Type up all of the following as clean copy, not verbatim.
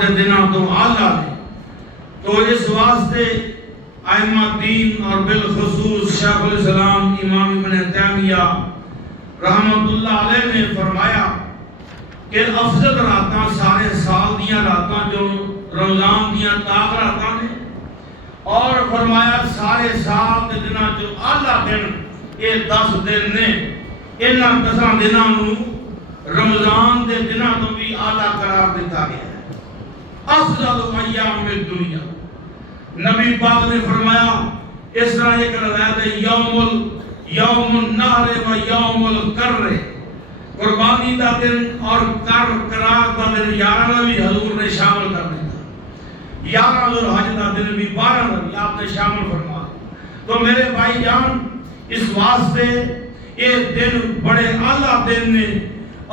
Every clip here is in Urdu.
دے دنوں تو آلہ نے، تو اس واسطے ائمہ دین اور بالخصوص شیخ الاسلام امام ابن تیمیہ رحمت اللہ علیہ نے فرمایا کہ افضل راتاں سارے سال دیاں راتاں جو رمضان دیاں تاک راتاں نے، اور فرمایا سارے سال دے دنوں جو آلہ دن یہ 10 دن نے، انہاں 10 دنوں نو رمضان دے دنوں تو بھی آلہ قرار دیتا گیا ہے۔ افضل ایام الدنیا، نبی پاک نے فرمایا اس طرح ایک روایت ہے یوم النحر و یوم القر، قربانی دا دن اور قرار دا دن 11 بھی حضور نے شامل کر دیا، 11 ذوالحج دا دن بھی 12 بھی آپ نے شامل فرمایا۔ تو میرے بھائی جان اس واسطے یہ دن بڑے اعلیٰ دن نے،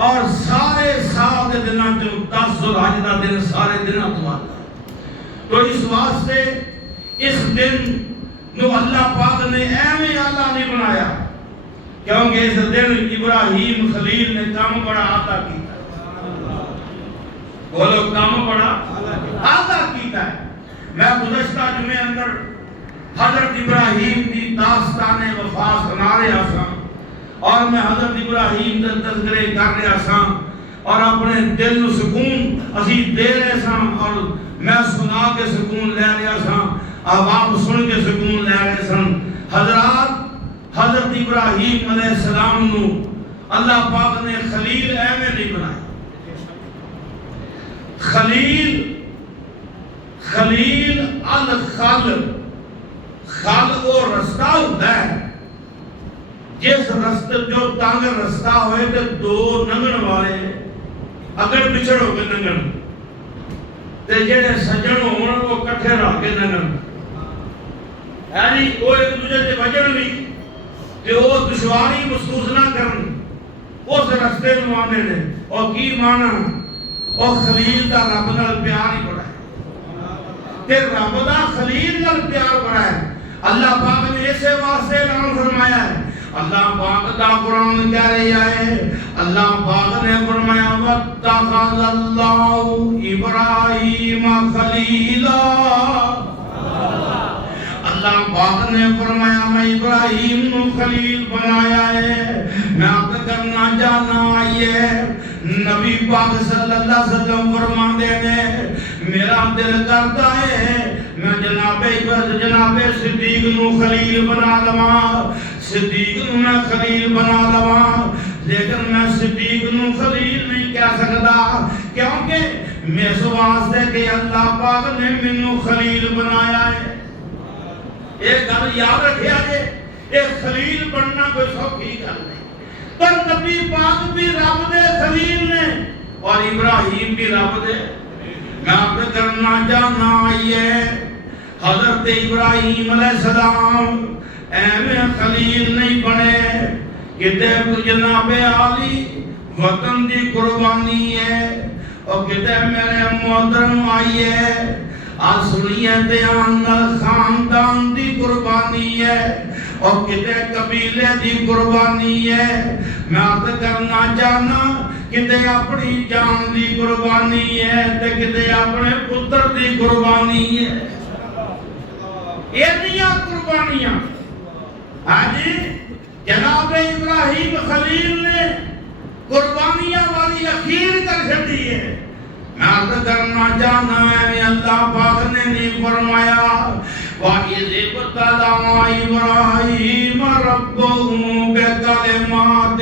اور سارے سال دے دنوں جو 10 ذوالحج دا دن سارے دنوں تو آتا ہے۔ تو اس واسطے اس دن نو اللہ پاک نے ایویں اعلیٰ نہیں بنایا، کیونکہ اس دن ابراہیم خلیل نے کام بڑا عطا کیتا، بولو کام بڑا عطا کیتا ہے۔ میں گزشتہ جمعے اندر حضرت ابراہیم دی داستان وفات سنا رہا سا، اور میں حضرت ابراہیم دے تذکرے کر رہا سا، اور اپنے دل نو سکون اسی دے رہے سا، اور میں سنا کے سکون لے رہا سا، آپ سن کے سکون لے رہے سن۔ حضرات حضرت ابراہیم علیہ السلام نو اللہ پاک نے خلیل ایویں نہیں بنایا۔ خلیل الخل، خل وہ رستہ ہوتا ہے جس رستے جو تنگ رستہ ہوئے تو دو ننگن والے اگر پچھڑ ہو کے ننگن، تے جڑے سجن ہون وہ کٹھے رہ کے ننگن، یعنی وہ ایک دوسرے سے بجن نہیں کہ وہ دشواری محسوس نہ کرن، اس رستے نو آنے نے۔ اور کی مانا اور خلیل دا رب نال پیار ہی بڑا ہے، تے رب دا خلیل نال پیار بڑا ہے۔ اللہ پاک نے اسے واسطے اعلان فرمایا ہے، اللہ پاک دا قرآن کہہ رہا ہے، اللہ پاک نے فرمایا وَاتَّخَذَ اللَّهُ إِبْرَاهِيمَ خَلِيلًا، اللہ پاک نے فرمایا میں ابراہیم نو خلیل بنایا ہے۔ میں آپ کرنا جانا آئیے نبی پاک صلی اللہ علیہ وسلم فرماندے نے میرا دل کرتا ہے میں جناب صدیق نو خلیل بنا لواں، صدیق نو میں خلیل بنا لواں، لیکن میں صدیق نو خلیل نہیں کہہ سکتا، کیونکہ میں اس واسطے کہ اللہ پاک نے مینوں خلیل بنایا ہے۔ ایک گل یاد رکھیا جے، ایک خلیل بننا کوئی سوکھی گل نہیں، پر نبی پاک بھی رب دے خلیل نے اور ابراہیم بھی رب دے۔ میں آپ کرنا جانا آئیے حضرت ابراہیم علیہ السلام ایویں خلیل نہیں بنے، کتے جناب عالی وطن دی قربانی ہے، اور کتے میرے محترم آئیے آج سنیے دیان خاندان دی قربانی ہے، اور کتے قبیلے دی قربانی ہے۔ میں آپ کرنا چاہنا کتے اپنی جان دی قربانی ہے تے کتے اپنے پتر دی قربانی ہے، یہ قربانیاں جی جناب ابراہیم خلیل نے قربانیاں والی اخیر کر چھڑی ہے۔ میں عرض کرنا چاہنا ہے اللہ پاک نے نہیں فرمایا وَإِذِ ابْتَلَىٰ إِبْرَاهِيمَ رَبُّهُ بِكَلِمَاتٍ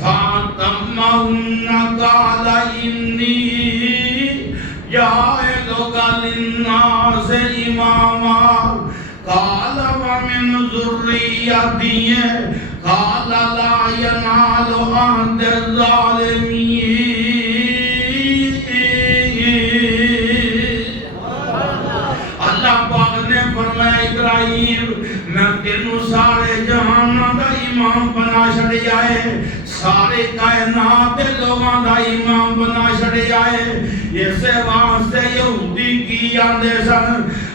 فَأَتَمَّهُنَّ قَالَ إِنِّي جَاعِلُكَ لِلنَّاسِ إِمَامًا قَالَ وَمِنْ ذُرِّيَّتِي قَالَ لَا يَنَالُ عَهْدِ الظَّالِمِينَ۔ ابراہیم میں تینوں سارے جہاناں دا امام بنا چھڑیا ہے، سارے کائنات دے لوگاں دا امام بنا چھڑیا ہے۔ اس واسطے یہودی کی آندے سن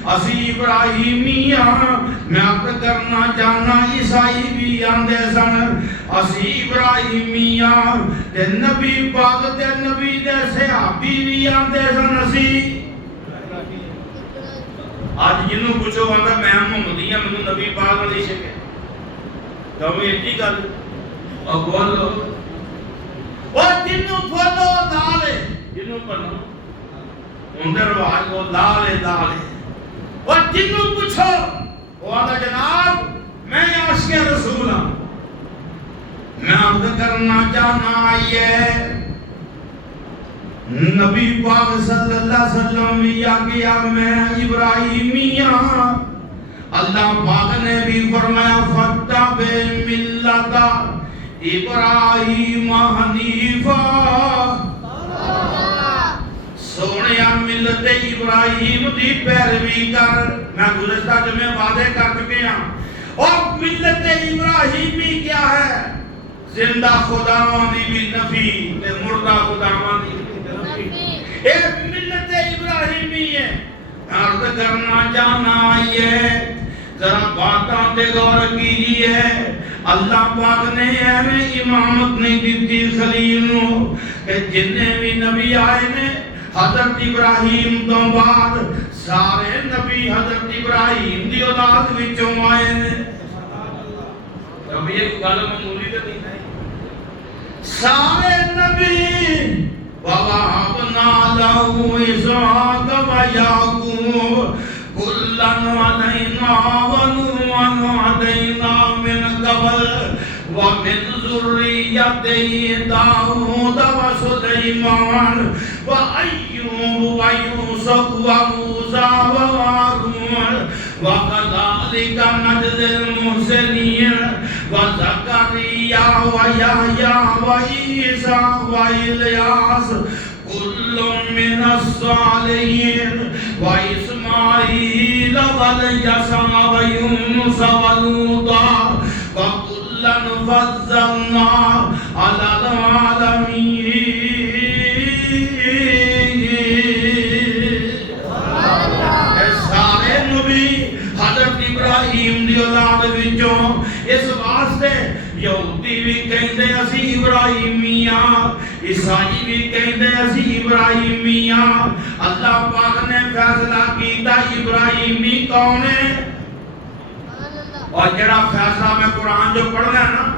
اسی ابراہیمی ہاں میں عرض کرنا چاہنا عیسائی بھی آندے سن اسی ابراہیمی ہاں تے نبی پاک تے نبی دے صحابی بھی آندے سن اسی آج جنہوں پوچھو آندا میں محمدی ہاں مینوں نبی پاک علیہ شکے تو میں ایڈی گل اور بولو وہ جنہوں بولو دالے جنہوں پڑھو اندر رواج کو دالے وہ جنہوں پوچھو وہ آدھا جناب میں عاشق رسول ہوں میں عرض کرنا چاہنا آئیے نبی پاک صلی اللہ علیہ وسلم یا کیا میں ابراہیمی ہوں اللہ پاک نے بھی فرمایا فَاتَّبِعْ مِلَّتَ ابراہیم حنیفا سونیا ملت ابراہیم دی پیروی کر میں گزشتہ جمعے وعدے کر چکے ہیں اور ملت ابراہیمی کیا ہے زندہ خداواں دی بھی نفی تے مردہ خداواں دی بھی نفی اے ملت ابراہیمی ہے عرض کرنا چاہنا آئیے ذرا باتاں تے غور کیجئے اللہ پاک نے ایویں امامت نہیں دیتی خلیل نو کہ جننے بھی نبی آئے نے حضرت ابراہیم تو بعد سارے نبی حضرت ابراہیم دی اولاد وچوں آئے نے اب یہ گل معمولی تے نہیں ہے سارے نبی وَوَهَبْنَا لَهُ إِسْحَاقَ وَيَعْقُوبَ كُلًّا هَدَيْنَا وَنُوحًا هَدَيْنَا مِنْ قَبْلُ وَمِنْ ذُرِّيَّتِهِ دَاوُودَ وَسُلَيْمَانَ وَأَيُّوبَ وَيُوسُفَ وَمُوسَى وَهَارُونَ وَكَذَلِكَ نَجْزِي الْمُحْسِنِينَ وَزَكَرِيَّا وَيَحْيَى وَعِيسَى وَإِلْيَاسَ كُلٌّ مِّنَ الصَّالِحِينَ وَإِسْمَاعِيلَ وَالْيَسَعَ وَيُونُسَ وَلُوطًا وَكُلًّا فَضَّلْنَا عَلَى الْعَالَمِينَ سارے نبی حضرت ابراہیم دی اولاد وچوں اس واسطے یہودی بھی کہندے اسی ابراہیمی ہاں عیسائی بھی کہندے اسی ابراہیمی ہاں اللہ پاک نے فیصلہ کیتا ابراہیمی کون ہے اور جڑا فیصلہ میں قرآن جو پڑھنا ہے نا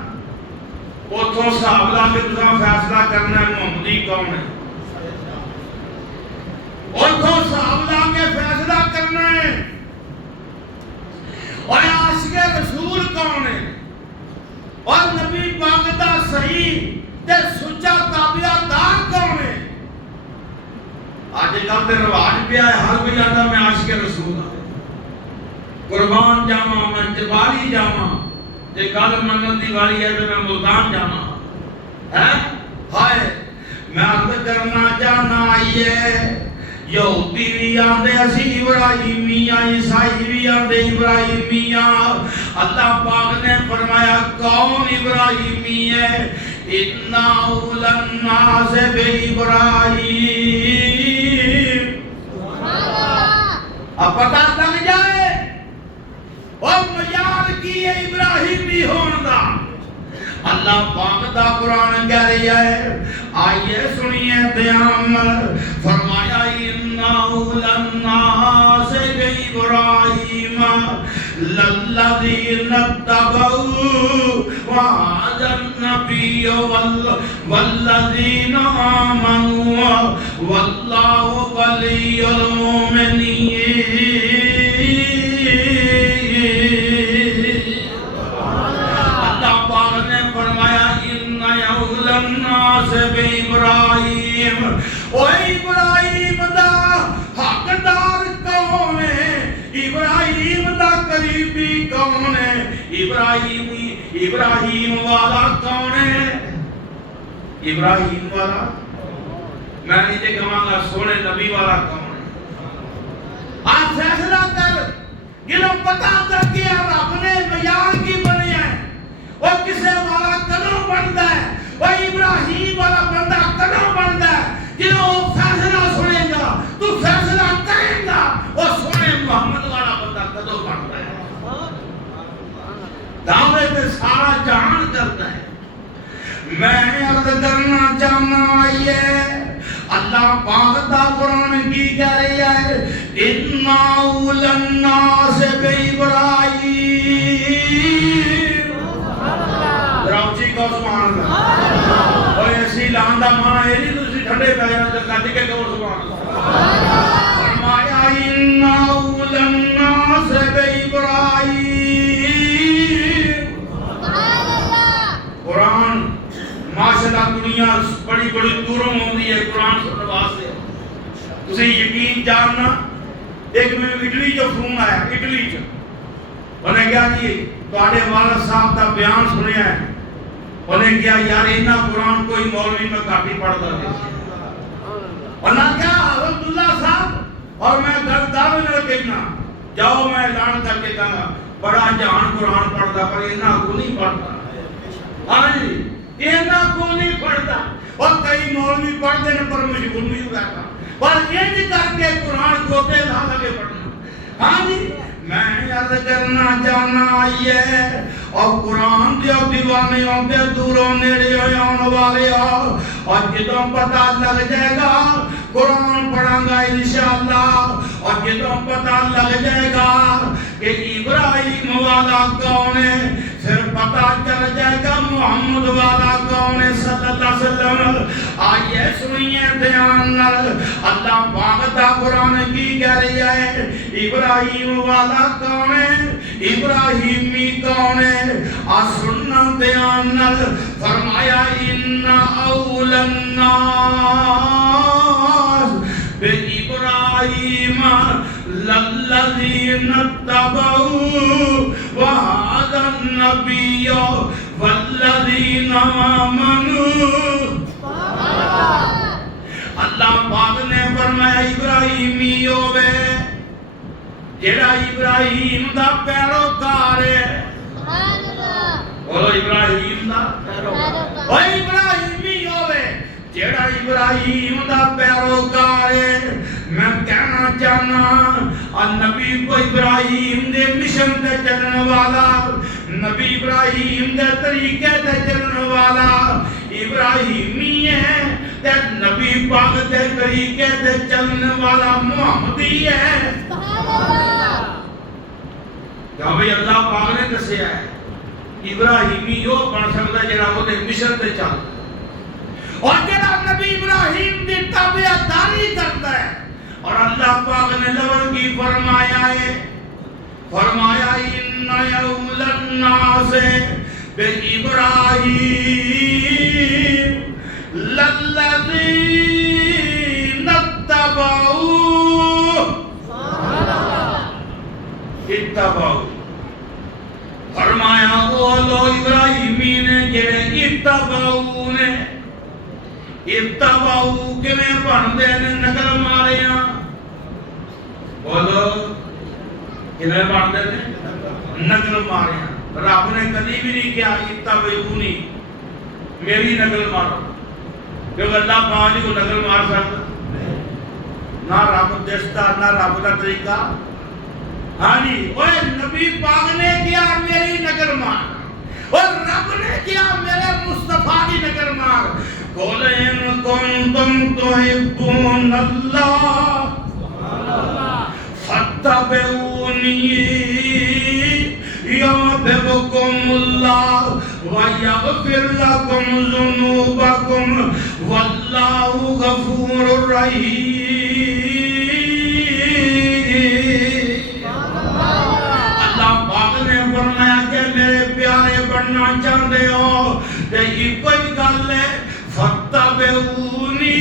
اتھوں صاحب لا کے تساں فیصلہ کرنا ہے محمدی کون ہے اتھوں صاحب لا کے فیصلہ کرنا ہے اور عاشق رسول کون ہے اور نبی پاک دا صحیح تے سچا تابعدار کون ہے آج کل تے رواج پہ ہے ہر کوئی آتا میں عاشق رسول ہوں قربان جاواں میں جبالی جاواں تے گل منگل دی واری ہے تے میں ملتان جاواں ہے ہائے میں عرض کرنا چاہنا آئیے یہودی بھی آندے اسی ابراہیمی عیسائی بھی آندے ابراہیمی اللہ پاک نے فرمایا کون ابراہیمی ہے اِنَّا أَوْلَى النَّاسِ بِإِبْرَاہِيمَ اب پتہ لگ جائے اور معیار کی ہے ابراہیمی ہونا اللہ پاک دا قرآن کہہ رہا ہے آئیے سنیے دھیان فرمایا اِنَّا أَوْلَى النَّاسِ بِإِبْرَاہِيمَ لَلَّذِينَ اتَّبَعُوهُ وَهَذَا النَّبِيُّ وَالَّذِينَ آمَنُوا وَاللَّهُ وَلِيُّ الْمُؤْمِنِينَ الناس بإبراہیم او ابراہیم دا حقدار کون ہے ابراہیم دا قریبی کون ہے ابراہیم والا کون ہے ابراہیم والا میں نیچے کہاں گا سونے نبی والا کون ہے آپ فیصلہ کر جنہوں پتا تھا کہ رب نے معیار کی بنی ہے وہ کسے والا کدوں بنتا ہے وہ ابراہیم والا بندہ کدوں بنتا ہے جنہوں فیصلہ سنے گا تو فیصلہ کرے گا وہ سونے محمد کرنا چاہنا آئیے اللہ پاک دا قرآن کی کہہ رہی ہے اِنَّا أَوْلَى النَّاسِ بِإِبْرَاهِيمَ راؤچی کو سبحان اللہ اور ایسی لان دا مانا ہے نہیں دوسری ٹھنڈے پہ جانا جب کہتے کہ سبحان اللہ فرمایا اِنَّا أَوْلَى النَّاسِ بِإِبْرَاهِيمَ قرآن ماشاءاللہ دنیا بڑی بڑی دوروں ہوندی ہے قرآن سننے واسطے تسی یقین جاننا ایک میں اٹلی جو فون آیا اٹلی جو انہیں کیا جی تواڈے والد صاحب دا بیان سنیا ہے انہیں کیا یار اینا قرآن کوئی مولوی میں کافی پڑھتا ہے انہیں کیا الحمدللہ صاحب اور میں دعوے نہ کہنا جاؤ میں اعلان کر کے کہا بڑا جہان قرآن پڑھتا پر اینا کو نہیں پڑھتا ہاں جی اینا کو نہیں پڑھتا اور کئی مولوی پڑھتے ہیں پر مشغول نہیں ہوتا پر یہ نہیں کر کے قرآن کوتے لا لگے پڑھنا ہاں جی میں یاد کرنا چاہنا آئیے اور قرآن دیا دیوانے ہوتے دوروں نیڑے آن والے اور جدوں پتہ لگ جائے گا قرآن پڑھاں گا انشاءاللہ اور جدوں پتہ لگ جائے گا کہ ابراہیم والا کون ہے پھر پتہ چل جائے گا محمد والا کون ہے صلی اللہ علیہ وسلم آئیے سنیے دھیان نال اللہ پاک دا قرآن کی کہہ رہی ہے ابراہیم والا کون ہے ابراہیمی کون ہے سننا دھیان نال فرمایا اِنَّا أَوْلَى النَّاسِ بِإِبْرَاهِيمَ لَلَّذِينَ اتَّبَعُوهُ وَهَذَا النَّبِيُّ وَالَّذِينَ آمَنُوا اللہ پاک نے فرمایا ابراہیمی ہوئے جیڑا ابراہیم دا پیروکار ہے بولو ابراہیم دا او ابراہیمی ہوئے جیڑا ابراہیم دا پیروکار ہے میں کہنا چاہنا نبی کو ابراہیم دے مشن دے چلن والا نبی ابراہیم دے طریقے دے چلن والا ابراہیمی ہے تے نبی پاک دے طریقے دے چلن والا محمدی ہے کیا بھئی اللہ پاک نے دسیا ہے ابراہیمی وہ بن سکتا ہے جڑا وہ دے مشن دے چلتا اور جڑا نبی ابراہیم دی تابعداری کرتا ہے اور اللہ پاک نے لفظ کی فرمایا ہے فرمایا اِنَّ أَوْلَى النَّاسِ بِإِبْرَاهِيمَ لَلَّذِينَ اتَّبَعُوهُ فرمایا وہ لوگ ابراہیمی نے جڑے اتبعو نے اتبعو کیویں بندے نے نقل ماریاں بولو کیویں بندے نے نقل ماریاں رب نے کبھی بھی نہیں کہا اتبعونی میری نقل مارو کیونکہ اللہ پاک کو نقل مار سکتا نہ رب دستا نہ رب کا طریقہ ہاں جی اوے نبی پاک نے کیا میری نقل مار اور رب نے کیا میرے مصطفیٰ کی نقل مار قُلْ إِن كُنتُمْ تُحِبُّونَ اللَّهَ فَاتَّبِعُونِي يُحْبِبْكُمُ اللَّهُ وَيَغْفِرْ لَكُمْ ذُنُوبَكُمْ وَاللَّهُ غَفُورٌ رَحِيمٌ اللہ پاک نے فرمایا کہ میرے پیارے بننا چاہتے ہو تے یہ کوئی گل ہے فَاتَّبِعُونِی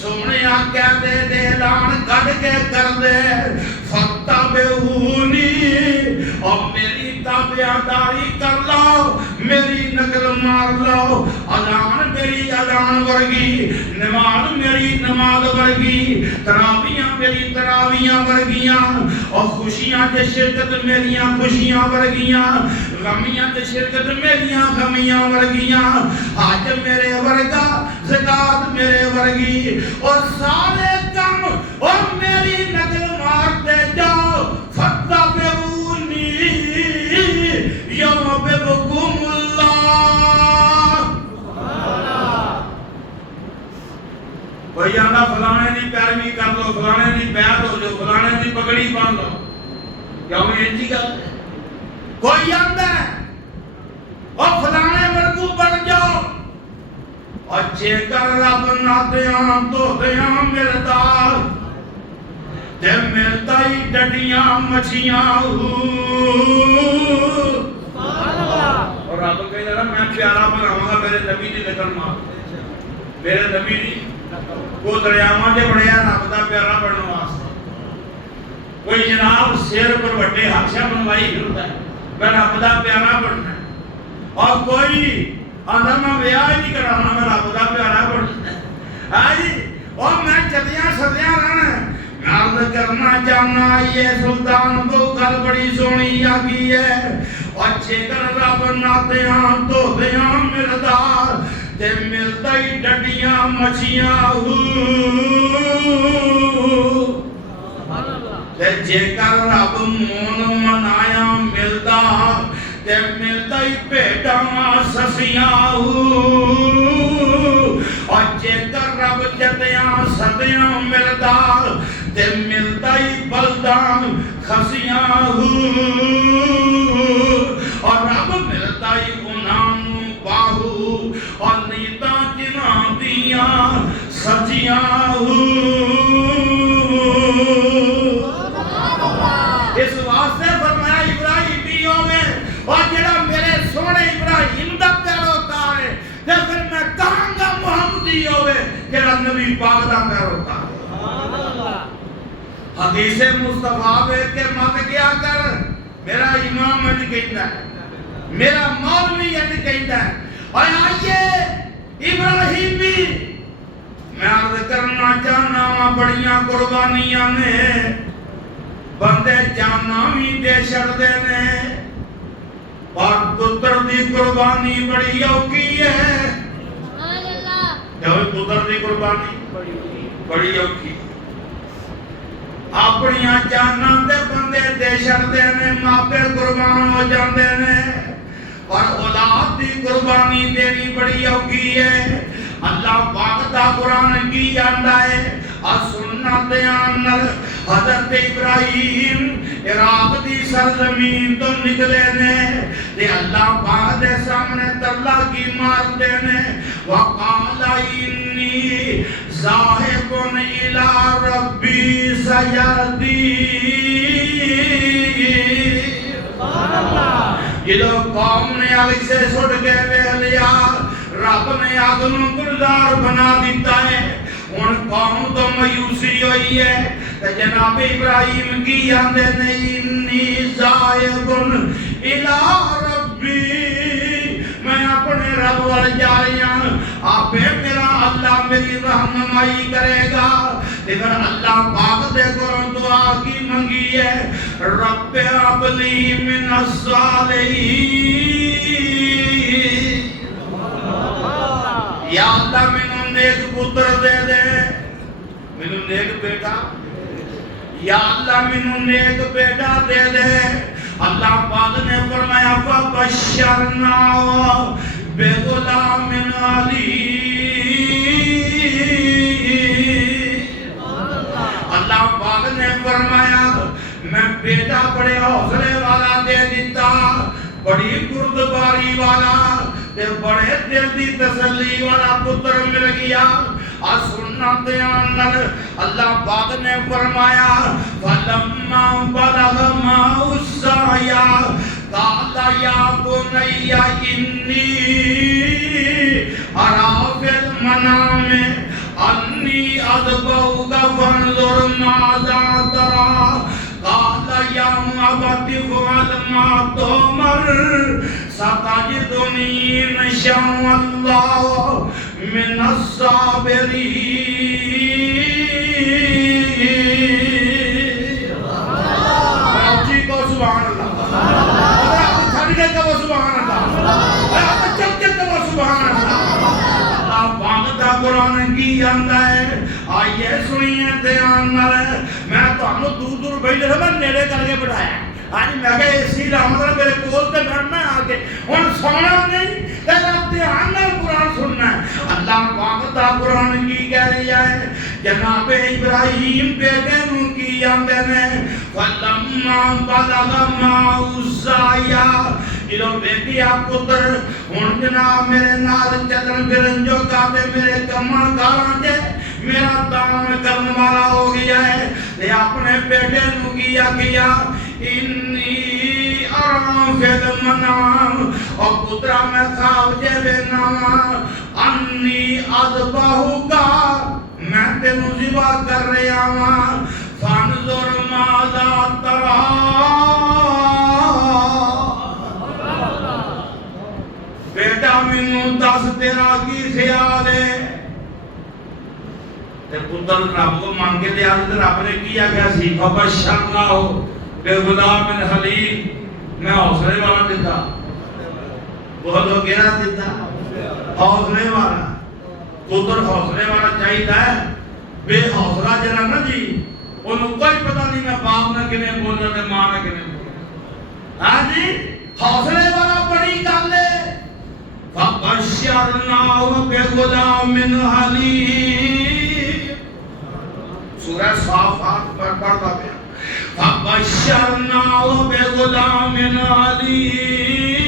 سونے آقیا دے اعلان کٹ کے کر دے فَاتَّبِعُونِی اور میری تابعداری کر لو میری نقل مار لو اذان میری اذان ورگی نماز میری نماز ورگی تراویاں میری تراویاں ورگیاں اور خوشیاں تے شرکت میریاں خوشیاں ورگیاں غمیاں تے شرکت میریاں غمیاں ورگیاں حج میرے ورگا زکات میرے ورگی اور سارے کم اور میری نقل مارتے جاؤ فَاتَّبِعُونِی يُحْبِبْكُمُ اللَّهُ فلانے دی بیعت ہو جو فلانے دی پگڑی پہن لو کیا میں یہ گل کوئی آندا ہے اور فلانے ورگو بن جاؤ اور جے کر رب نہ دیاں تو دیاں ملتا تے ملتا ہی ڈڈیاں مچھیاں اور رب کہے گا میں پیارا بناواں گا میرے نبی دی نقل مار میرے نبی دی کو دریاواں دے بڑیا رب دا پیارا بنن واسطے کوئی جناب سر پر وڈے ہاتھیاں بنوائی پھردا ہے میں رب دا پیارا بننا اور کوئی آندا میں بیاہ نہیں کرانا میں رب دا پیارا بننا ہاں جی اور میں چدیاں سدیاں رہنا عرض کرنا چاہنا یہ سلطان کو گل بڑی سونی آگی ہے اچھے کر رب ناتیاں تو دیاں ملدار تے ملتا ہی ڈڈیاں مچھیاں تے جے کر رب مون منایا ملدا تے ملتا ہی پیٹاں سسیاں اور جے کر رب جتیاں سدیاں ملدار تے ملتا ہی بلدان خسیاں اور رب ملتا ہی انہاں باہو اور نیتا جنہاں دیاں سجیاں اس واسطے فرمایا ابراہیمیوں میں اور جڑا میرے سونے ابراہیم دا پیروکار ہے تے پھر میں کہاں گا محمدی ہوئے جڑا نبی پاک دا پیروکار ہے حدیث مصطفیٰ بے کے مت کیا کر میرا امام اج کہتا ہے میرا مولوی اج کہتا ہے اور آئیے ابراہیمی میں عرض کرنا چاہنا بڑیاں قربانیاں نے بندے جانا بھی دے چھڑدے نے اور پتر دی قربانی بڑی اوکھی ہے جو پتر دی قربانی بڑی اوکھی اپنی جاناں دے بندے دے چھڑدے نے ماپے قربان ہو جاندے نے اور اولاد دی قربانی دینی بڑی اوکھی ہے اللہ پاک دا قرآن کی جاندا ہے اور سنت اندر حضرت ابراہیم عراق دی سرزمین تو نکلے نے تے اللہ پاک دے سامنے ترلا کی مار دے نے وقال انی ذاہب الی ربی سیہدین جدو قوم نے آگ سے سٹ کے ویہ لیا رب نے آگ نو گلزار بنا دیتا ہے ان قوم تو میوسی ہوئی ہے جناب ابراہیم کی آندے نہیں انی ذاہب الی ربی میں اپنے رب وال جا رہی ہوں آپ میرا اللہ میری رہنمائی کرے گا لیکن اللہ پاک دے قرآن دعا کی منگی ہے رب ابلی من الصالحین یا اللہ منو نیک پتر دے دے منو نیک بیٹا یا اللہ منو نیک بیٹا دے دے اللہ پاک نے فرمایا فبشرناہ بغلام علیم اللہ پاک نے فرمایا میں بیٹا بڑے حوصلے والا دے دیتا بڑی بردباری والا تے بڑے دل دی تسلی والا پتر مل گیا اور سنت اندر اللہ پاک نے فرمایا فلما بلغ معه السعي قال يا بني إني أرى في المنام أني أذبحك فانظر ماذا ترى قال يا أبت افعل ما تؤمر ستجدني إن شاء الله من الصابرين راجی کو سبحان اللہ اور آپ چھڑ کے کو سبحان اللہ اور آپ چل کے کو سبحان اللہ اللہ پاک دا قرآن کی آندا ہے آئیے سنیے دھیان نال میں تانوں دور دور بیٹھے تھے میں نیڑے کر کے بٹھایا ہاں جی میں کہا اسی رحمت میرے کول تے بیٹھنا آ کے ہن سونا نہیں تیرا دھیان نال قرآن سننا ہے اللہ پاک دا قرآن کی کہہ رہا ہے جناب ابراہیم بیٹے نوں کی آندے نے فلما بلغ معه السعي جدوں بیٹیا پتر ہن جناب میرے نال چلن پھرن جو کاتے میرے کماں کاراں تے میرا دام کرنے والا ہو گیا ہے تے اپنے بیٹے نوں کیا انی ارام فی المنام اور پترا میں خواب جے بینام انی اذبحک میں تینوں ذبح کر رہا ہوں فانظر ماذا ترى بیٹا مینوں دس تیرا کی خیال ہے تے پتر رب کو مان کے دیا تے رب نے کیا کہ سی فبشرنا ہو بے غلام حلیم میں حوصلے والا دیتا بہت ہو گیا دیتا حوصلے والا پتر حوصلے والا چاہیے ہے بے حوصلہ جنا نا جی انہوں کوئی پتہ نہیں میں باپ نے کنے بولنا تے ماں نے کنے بولنا ہاں جی حوصلے والا بڑی گل ہے فبشرناہ بغلام حلیم سورہ صافات پر پڑھتا پیا فبشرناہ بغلام حلیم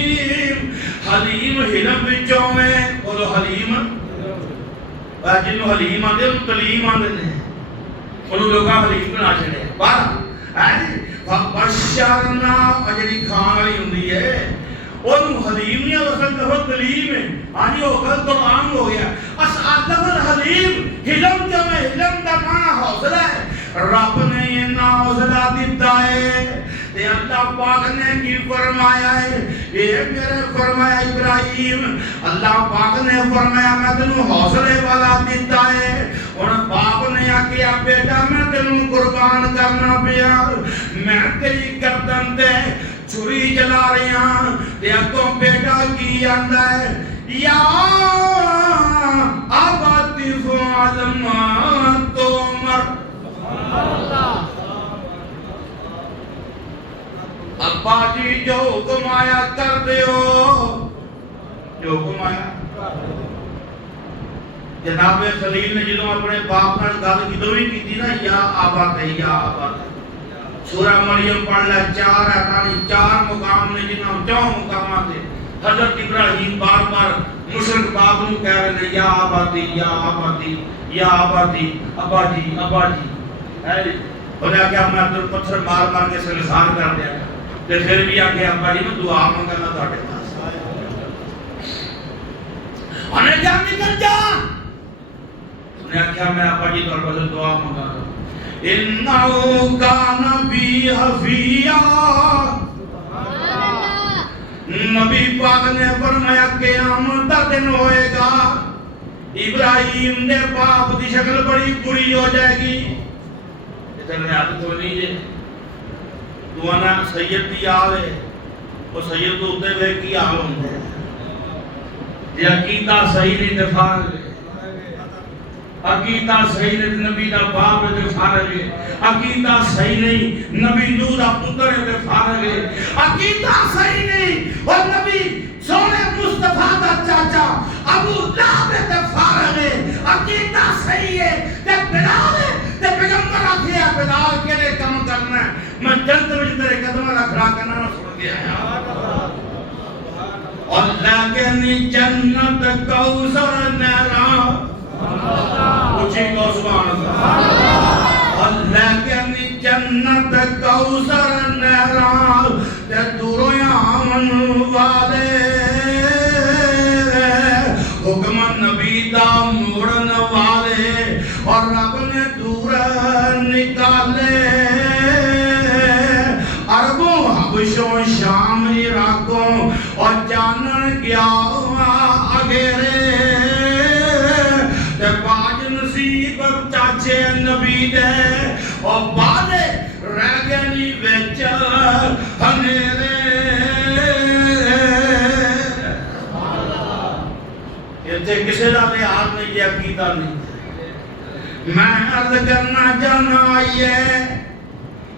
حلیم حلم بچوں میں بولو حلیم جنہوں حلیم آدھے انہوں تلیم آدھے نے انہوں لوگا حلیم بنا چھڑے بارہ فبشرناہ اجری کھان والی ہوندی ہے انہوں حلیم نہیں اصل لفظ تلیم ہے آنی وہ غلط و عام ہو گیا اصل لفظ حلیم حلم جو میں حلم کا معنی حوصلہ ہے رب نے یہ نا حوصلہ دیتا ہے تے اللہ پاک نے کی فرمایا ہے یہ میرے فرمایا ابراہیم اللہ پاک نے فرمایا میں تینوں حوصلے والا دیتا ہے اور باپ نے آکیا بیٹا میں تینوں قربان کرنا پیا میں تیری گردن تے چھری جلا رہی ہاں تے اگوں بیٹا کی آندا ہے یا ابتی فعل ما تؤمر ابا جی جو حکم آیا کر دیو جو حکم آیا جناب خلیل نے جدوں اپنے باپ نال گل کدوں بھی کیتی نا یا آبا سورہ مریم پڑھ لے چار ہے چار مقام نے جنہاں چوں مقامات تے حضرت ابراہیم بار بار مشرک باپ نوں کہہ رہے ہیں یا آبادی یا آبادی یا آبادی ابا جی ہے جی انہیں آکے ہم نے پتھر مار مار کے سنسار کر دیا تے پھر بھی آکے ابا جی میں دعا منگا نہ تھوڑے پاس انہیں جا نکل جا انہیں آکے میں ابا جی طور پر دعا منگا انہو کان بی حفیہ نبی پاک نے فرمایا قیامت کا دن ہوئے گا ابراہیم نے باپ کی شکل بڑی بری ہو جائے گی ادھر میں عادت ہونی ہے تو انا سید دی آل ہے وہ سید تو ہوتے ہوئے کی آل ہوتے ہیں یہ عقیدہ صحیح نہیں دفاع ہے عقیدہ صحیح نہیں نبی دا باپ ہے فارغ ہے عقیدہ صحیح نہیں نبی نور دا پتر ہے فارغ ہے عقیدہ صحیح نہیں اور نبی سونے مصطفیٰ دا چاچا ابو لہب ہے فارغ ہے عقیدہ صحیح ہے کہ بلال ہے کہ پیغمبر آتی ہے بلال کے لئے کم کرنا ہے میں جلد میں تیرے قدمہ رکھا کرنا نہ سن گیا ہے اور لیکن جنت کوثر نہرا اچھی کو سبحان اللہ اور لیکن جنت کوثر نہران تے دوروں آمن والے حکم نبی دا موڑن والے اور رب نے دور نکالے عربوں حبشوں شام عراقوں اور جانن گیا اگیرے باج نصیب چاچے نبی دے اور بادے رہ گئی وچ ہنیرے یہ تے کسے دا لحاظ نہیں یہ عقیدہ نہیں میں عرض کرنا جانا آئیے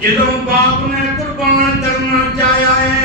ਜਦੋਂ ਬਾਪ ਨੇ ਕੁਰਬਾਨ ਕਰਨਾ ਚਾਹਿਆ ਹੈ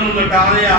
ਨੂੰ ਲਟਾ ਲਿਆ,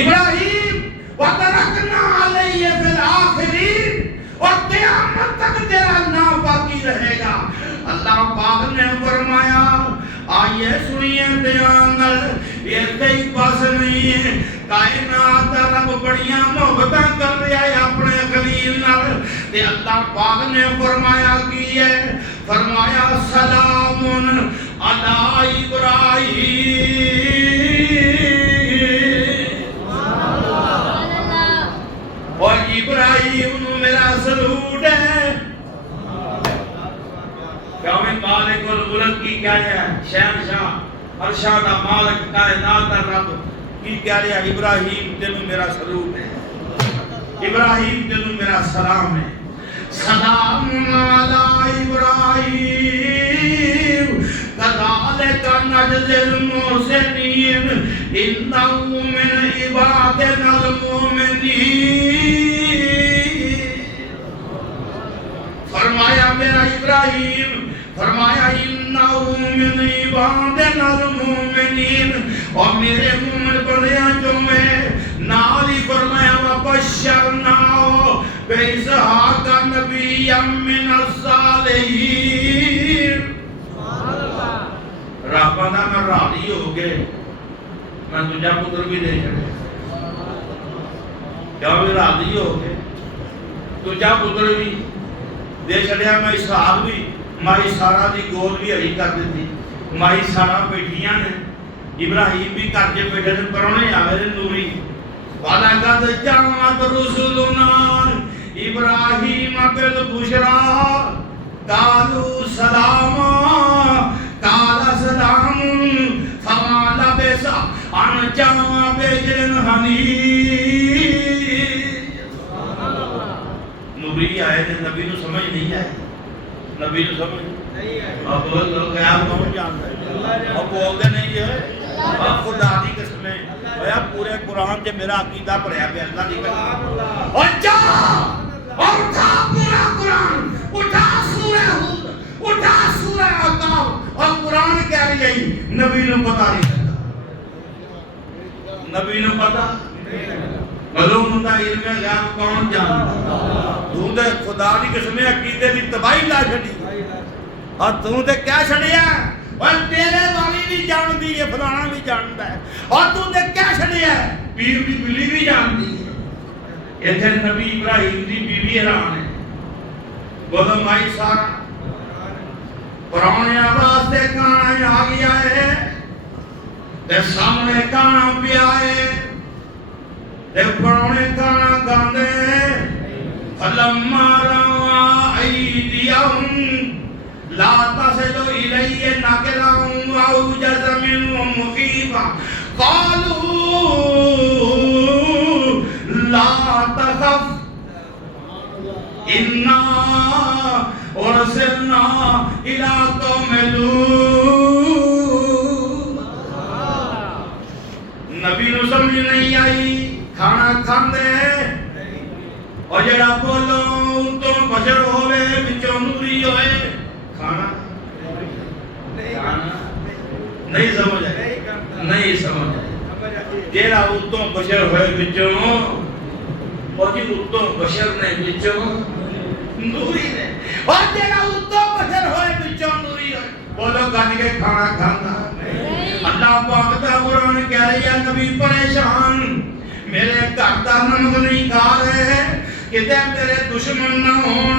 ابراہیم وَتَرَكْنَا عَلَيْهِ فِي الْآخِرِينَ، اور قیامت تک تیرا نام باقی رہے گا۔ اللہ پاک نے فرمایا آئیے سنیے دیانگل یہ کئی پاس نہیں ہے، کائنات رب بڑیاں محبتاں کر رہا ہے اپنے خلیل نال، تے اللہ پاک نے فرمایا کی ہے، فرمایا سلام علی ابراہیم، اور ابراہیم نو میرا سلوٹ ہے۔ کیونکہ مالک الملک کی کیا ہے، شہنشاہ عرشاں دا مالک کائنات دا رب کی کیا ہے، ابراہیم تینوں میرا سلوٹ ہے، ابراہیم تینوں میرا سلام ہے۔ سلام علی ابراہیم کذالک نجزی المحسنین انہ من عبادنا المؤمنین، فرمایا میرا ابراہیم، فرمایا انہو من عبادنا المؤمنین، اور میرے مومن بندیاں جو میں نالی فرمایا وَبَشَّرْنَاهُ بِإِسْحَاقَ نَبِيًّا مِّنَ الصَّالِحِينَ۔ رابطہ میں راضی ہو گئے، میں تجھا پتر بھی دے چھڑے، کیا بھی راضی ہو گئے، تجھا پتر بھی دے چھڑیا، میں اسحاق بھی مائی سارا دی گول بھی ہری کر دیتی، مائی سارا بیٹھیاں نے ابراہیم بھی کر کے بیٹھے نے پرونے آگے نوری وَلَقَدْ جَاءَتْ رُسُلُنَا إِبْرَاهِيمَ بِالْبُشْرَىٰ قَالُوا سَلَامًا قَالَ سَلَامٌ فَمَا لَبِثَ أَن جَاءَ بِعِجْلٍ حَنِيذٍ۔ نوری آئے تھے، نبی نو سمجھ نہیں آئے، نبی نو سمجھ نہیں آئے، اب لوگ آپ کون جانتا ہے، اب بولتے نہیں ہے، اب خدا دی قسمیں اے پورے قرآن سے میرا عقیدہ پڑھیا پہ اللہ دی قسم، اور جا اور اٹھا پورا قرآن، اٹھا سورہ ہود، اٹھا سورہ عقاب، اور قرآن کہہ رہی ہے نبی نو پتا نہیں لگا، نبی نو پتا معلوم ہوتا علم غیب کون جانتا، تو دے خدا دی قسمیں عقیدے دی تباہی لا چھڑی، اور تو دے کیا چھڑیا، اور تیرے والی بھی جان دی ہے، فلانا بھی جانتا ہے، اور تو دے کیا چھڑیا ہے، پیر بھی بلی بھی جان دی ہے۔ یہ تھے نبی ابراہیم دی بیوی حیران ہے، بولو مائی سارا پرانے آواز دے کانا آ گیا ہے، تے سامنے کانا بھی آئے، تے پرانے کانا گاندے فَلَمَّا رَأَوْا أَيْدِيَهُمْ لَا تَصِلُ إِلَيْهِ نَكِرَهُمْ وَأَوْجَسَ مِنْهُمْ خِيفَةً قَالُوا لَا تَخَفْ إِنَّا أُرْسِلْنَا إِلَىٰ قَوْمِ لُوطٍ۔ نبی نو سمجھ نہیں آئی، کھانا کھاندے اور جڑا بولو تو بشر ہوئے بچوں نوری ہوئے، کھانا نہیں سمجھ آئے، نہیں سمجھ آئے، جیڑا اتوں بشر ہوئے بچوں، اور جی اتوں بشر نے بچوں نوری نے، اور جیڑا اتوں بشر ہوئے بچوں نوری ہوئے، بولو گھٹ کے کھانا کھانا۔ اللہ پاک دا قرآن کہہ رہی ہے نبی پریشان، میرے گھر دا نمک نہیں کھا رہے کہ تیرے دشمن نہ ہون،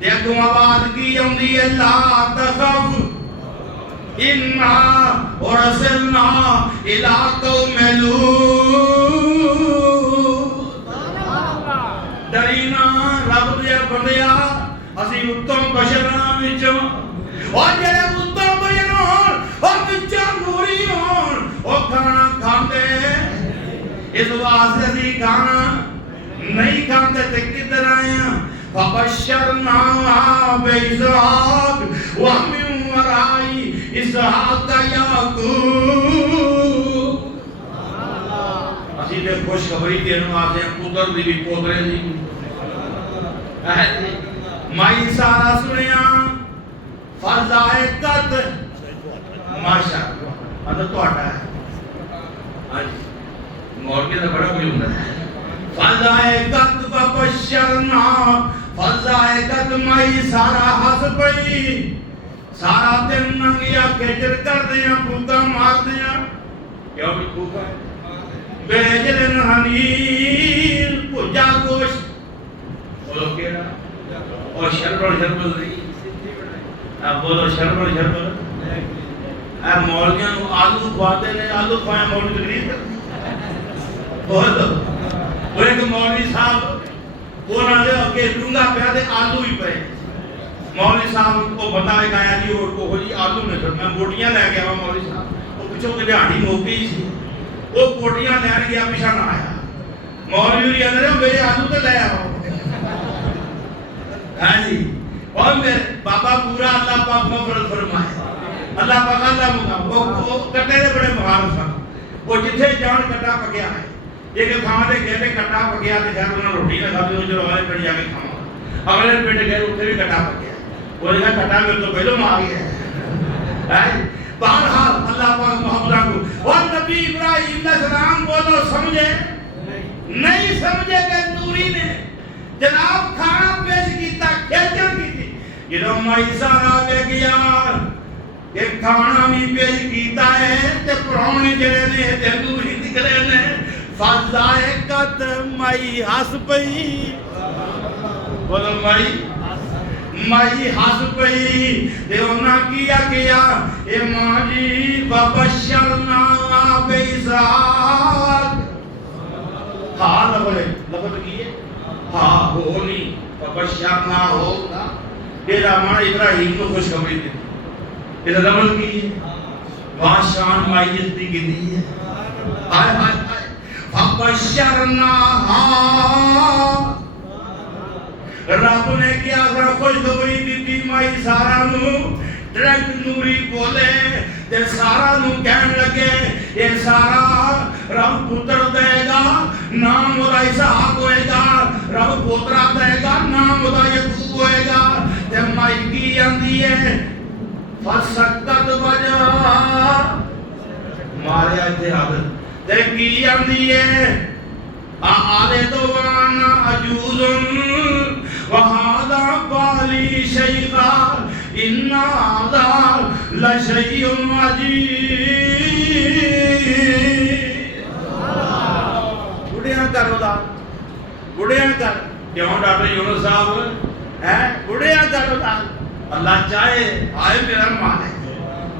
دیکھو آواز کی ہوندی ہے لا تخف انا ارسلنا الى قوم لوط، ڈرینا رب دیا بندیا اسی اتوں بشراں وچوں، اور جڑے اتوں بشر ہون اور وچوں نوری ہون او کھانا کھاندے، اس واسطے اسی کھانا نہیں کھاندے تے کدھر آئے ہیں، فَبَشَّرْنَاهَا بِإِسْحَاقَ وَمِن وَرَاءِ إِسْحَاقَ يَعْقُوبَ۔ اسی دے خوشخبری دینے واسطے پتر دی بھی پوترے دی مائی سارا سنیا فرزائے قد ماشاءاللہ تو آٹا ہے مولوی کا بڑا کوئی ہوتا ہے فضائقت ببشرنا فضائقت مائی سارا ہس پئی سارا دن ننگیا کھچر کر دیا پھوکا مار دیا کیا بھی پھوکا ہے بیجرن حنیر پجا گوشت بولو کیڑا اور شربل شربل رہی اب بولو شربل شربل اے مولویاں کو آلو کھواتے نے آلو کھوائیں مولوی تقریر کرتے بولو وہ ایک مولوی صاحب وہ نہ دے کہ ڈونگا پہ دے آلو ہی پہ مولوی صاحب کو بتاوے گایا جی اور کو ہوئی آلو نے کر میں بوٹیاں لے گیا مولوی صاحب وہ پچھو کے دیہڑی موکی سی وہ بوٹیاں لے گیا پیچھے نہ آیا مولوی ہوئی اندر میرے آلو تو لے آؤ ہاں جی اور میرے بابا پورا اللہ پاک مغفرت فرمائے اللہ پاک اللہ مقام وہ کٹے دے بڑے مہار سن وہ جتھے جان کٹا پکیا ہے یہ کہ کھانا دے گئے کٹا پکیا تے خیر انہوں روٹی نہ کھاتے ہو جو ہمارے پیٹ جا کے کھاؤں اگلے پیٹ گئے اتنے بھی کٹا پکیا وہ لکھا کٹا میرے تو پہلو مار گیا ہے بہرحال اللہ پاک محمد کو اور نبی ابراہیم علیہ السلام بولو سمجھے نہیں سمجھے کہ نوری نے جناب کھانا پیش کیتا کھیچر کی تھی یہ مائی سارا بے گیا کہ کھانا بھی پیش کیتا ہے تے پرانے جڑے نے تے نوری نکلے نے فضائقت مائی ہس پئی بولو مائی ہس پئی تے انہاں کیا کیا اے ماں جی ببشرنا بإسحاق ہاں لفظ کیے ہاں ہو نہیں ببشرنا ہوگا تیرا ماں ابراہیم کو خوشخبری دی تیرا لفظ کیے وہاں شان مائیت دی گندی ہے آئے آئے آئے فبشرناها رب نے کیا سر خوشخبری دیتی مائی سارا نو ڈائریکٹ نوری بولے تے سارا نو کہن لگے یہ سارا رب پتر دے گا نام ادا اسحاق ہوئے گا رب پوترا دے گا نام ادا یعقوب ہوئے گا تے مائی کی آندی ہے فسکت وجہ مارے آتے عادت تے کی آندی ہے آلے دوانا عجوزن وہادا بالی شیخا انہا آدھا لشیعن عجیب بڑھیاں کر ادا بڑھیاں کر کیوں ڈاکٹر یونس صاحب ہے بڑھیاں کر ادا اللہ چاہے آئے میرا مالک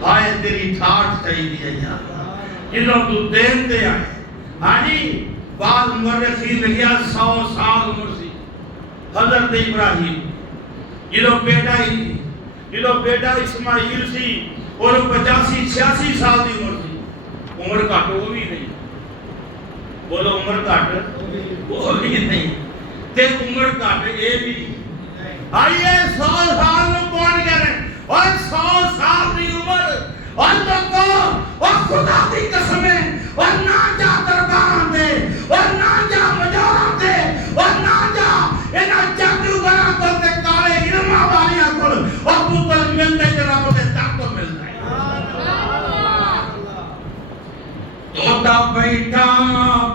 آئے تیری ٹھاٹ چاہیے یا جنہوں تو دین دے آئے آنی بعض مورخین لگیا 100 سال عمر سی حضرت ابراہیم جنہوں بیٹا اسماعیل سی اور 85-86 سال دی عمر سی عمر کٹ وہ بھی نہیں بولو عمر کٹ وہ بھی نہیں تے عمر کٹ یہ بھی آئیے 100 سال میں پہنچ گئے اور 100 سال دی عمر اور لوگوں اور خدا دی قسمیں اور نہ جا درباران دے اور نہ جا مجاران دے اور نہ جا انہا جادو گران کو تے کالے علمہ والیاں کو اور پتر ملتے جناب دے طاقت ملتا ہے توتا بیٹھا